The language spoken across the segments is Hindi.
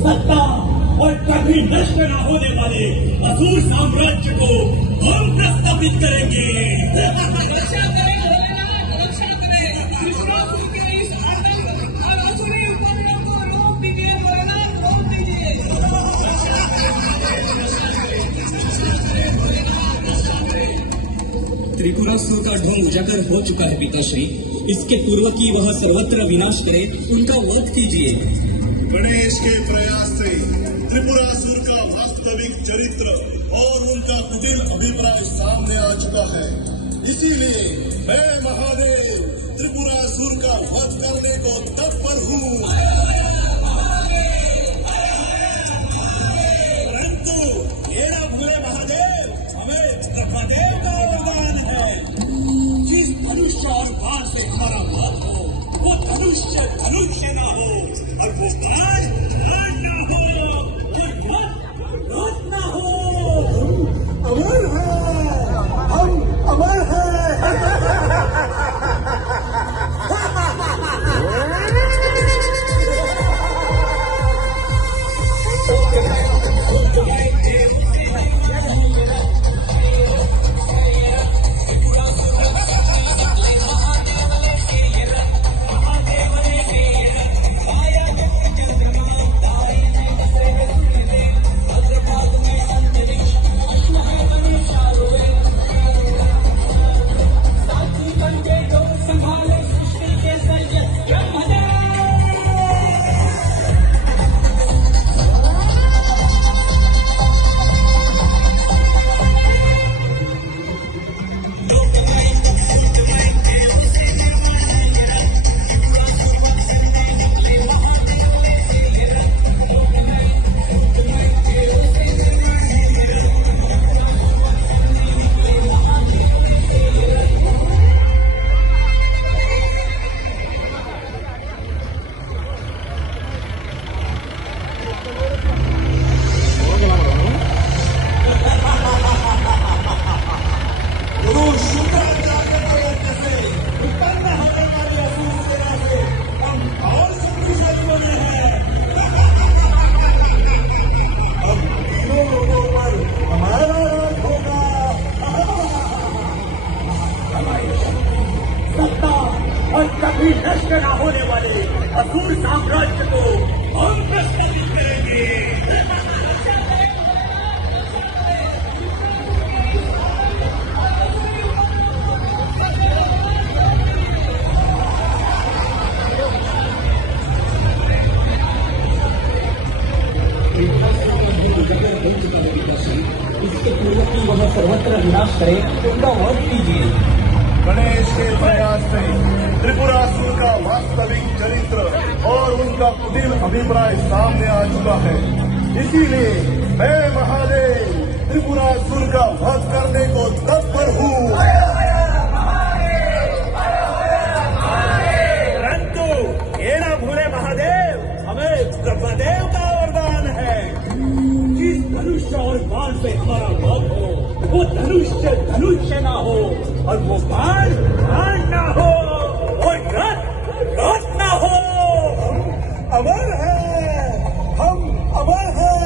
सत्ता और कभी नष्ट न होने वाले असुर साम्राज्य को हम प्रस्तावित करेंगे। रक्षा करें भोलेनाथ, रक्षा करें। विश्वासुर के इस आतंक और असुरी उपद्रव को रोक दीजिए भोलेनाथ, रोक दीजिए। त्रिपुरासुर का ढोंग उजागर हो चुका है पिताश्री। इसके पूर्व की वह सर्वत्र विनाश करे, उनका वध कीजिए। गणेश के प्रयास से त्रिपुरासुर का वास्तविक चरित्र और उनका कुटिल अभिप्राय सामने आ चुका है। इसीलिए मैं महादेव त्रिपुरासुर का वध करने को तत्पर हूँ। परंतु ये ना भूले महादेव, हमें ब्रह्मदेव का वरदान है। जिस मनुष्य और बाण से हमारा वध हो, वो धनुष्य धनुष्य ना हो और वो बाण बाण ना हो, ये वध ना हो। अमर है, हम अमर है। और कभी नष्ट न होने वाले असुर साम्राज्य को हम प्रस्तावित करेंगे। इसके पूर्व की वह सर्वत्र विनाश करे, उनका वध कीजिए। गणेश के प्रयास से त्रिपुरासुर का वास्तविक चरित्र और उनका कुटिल अभिप्राय सामने आ चुका है। इसीलिए मैं महादेव त्रिपुरासुर का वध करने को तत्पर हूँ। परंतु ये ना भूले महादेव, हमें ब्रह्मदेव का वरदान है। जिस धनुष्य और बाण से हमारा वध हो, वो धनुष्य धनुष्य ना हो और वो बाण बाण ना हो और रथ ना हो। अमर है, हम अमर है।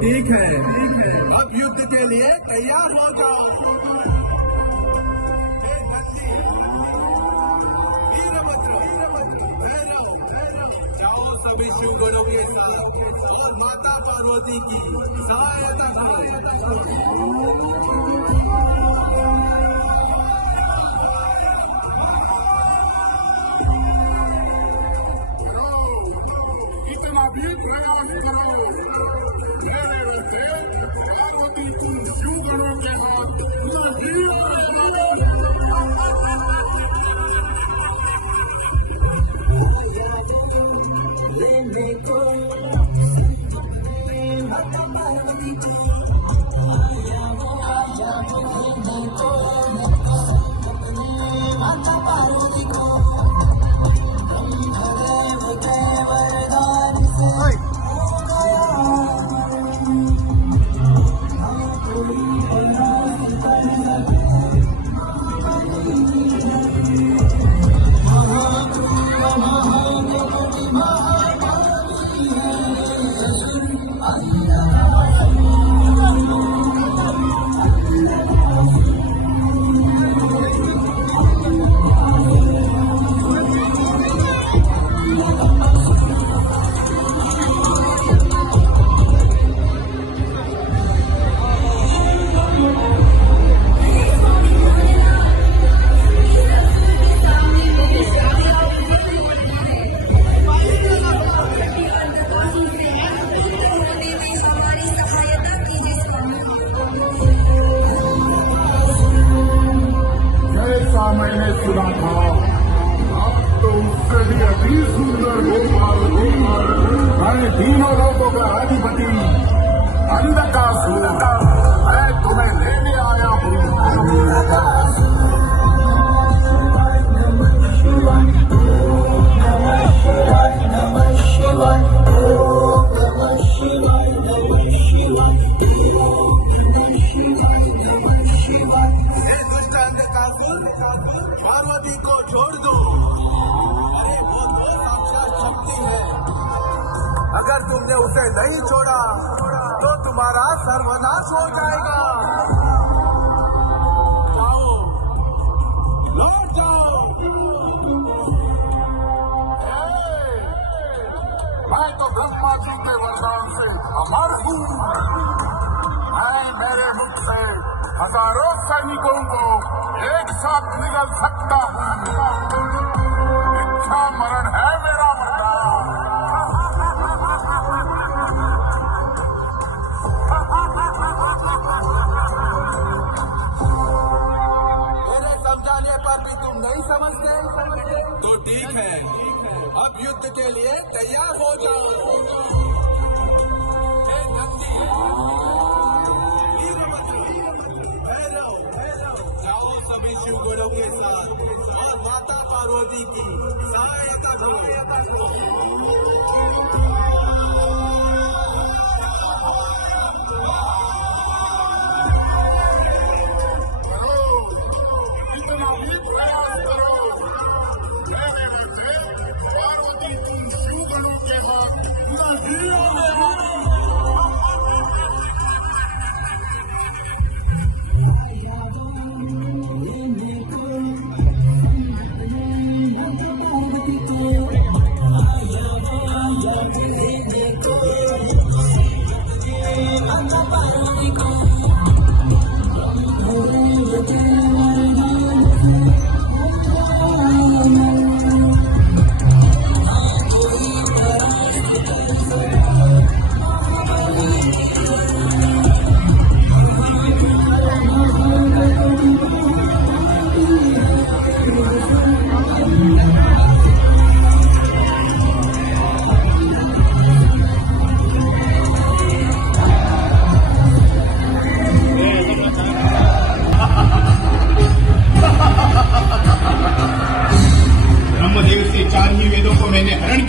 ठीक है, अब युद्ध के लिए तैयार हो जाओ। जाओ सभी शिवगणों के साथ और माता पार्वती की सहायता करो। इतना भी प्रयास करो, मेरे वैसे पार्वती की शिवगणों के साथ तीनों लोगों का अधिपति अंधकासुर मैं तुम्हें लेने आया हूँ। पार्वती को छोड़ दो, अगर तुमने उसे नहीं छोड़ा तो तुम्हारा सर्वनाश हो जाएगा। जाओ, लौट जाओ। मैं तो ब्रह्मा जी के वरदान से अमर हूँ। मैं मेरे मुख से हजारों सैनिकों को एक साथ निगल सकता हूँ। इच्छा मरण है मेरा वरदान। मेरे समझाने पर भी तुम नहीं समझते तो ठीक है, अब युद्ध के लिए तैयार हो जाओ। जाओ सभी शिवगणों के साथ और माता पार्वती की सहायता करो। पार्वती की शिवगणों के बाद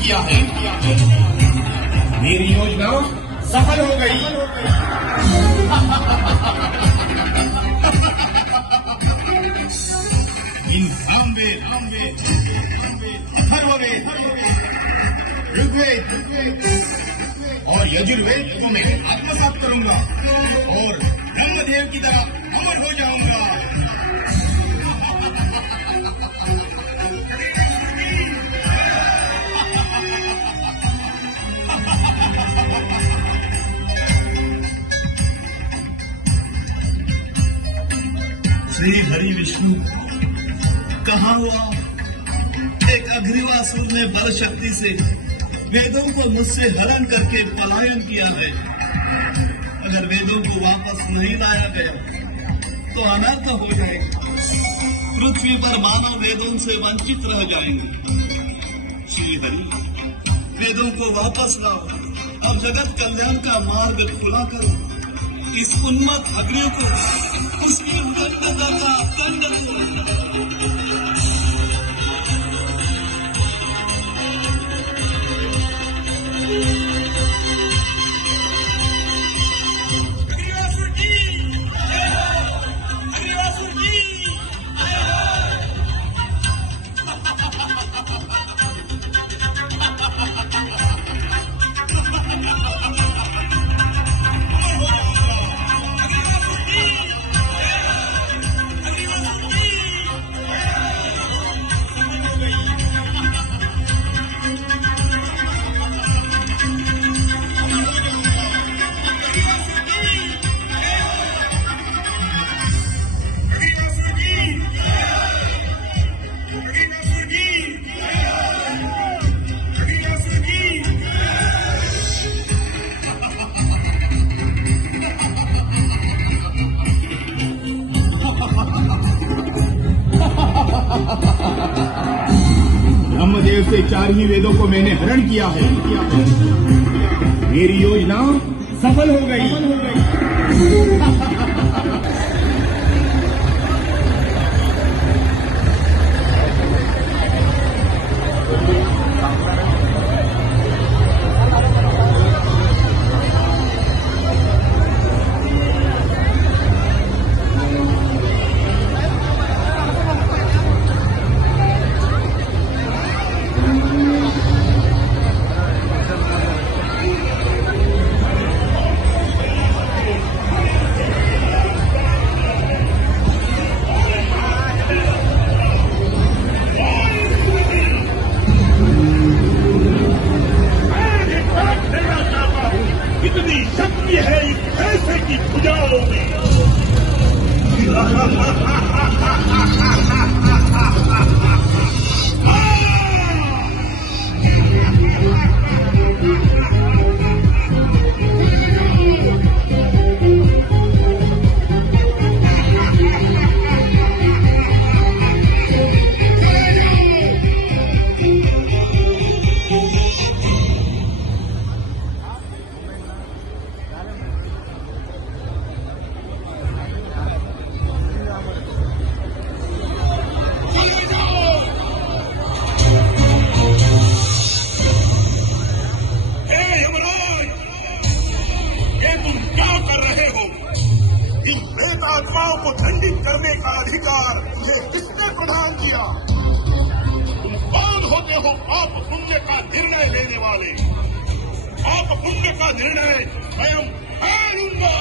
किया है। मेरी योजना सफल हो गई। इन सामवेद, अथर्ववेद, ऋग्वेद और यजुर्वेद को मैं आत्मसात करूंगा और ब्रह्मदेव की तरह अमर हो जाऊंगा। श्री हरि विष्णु कहाँ हुआ? एक अग्निवासुर ने बल शक्ति से वेदों को मुझसे हरण करके पलायन किया है। अगर वेदों को वापस नहीं लाया गया तो अनर्थ हो जाएगा। पृथ्वी पर मानव वेदों से वंचित रह जाएंगे। श्री हरि वेदों को वापस लाओ और जगत कल्याण का मार्ग खुला करो। इस उन्मत्त अग्नि को उसकी उद्दंडता का दंड दो। ब्रह्मदेव से 4 ही वेदों को मैंने हरण किया है। मेरी योजना सफल हो गई। कितनी शक्ति है इस भैंसे की भुजाओं में। आत्माओं को दंडित करने का अधिकार मुझे किसने प्रदान किया? तुम कौन होते हो पाप पुण्य का निर्णय लेने वाले? पाप पुण्य का निर्णय स्वयं मैं लूंगा।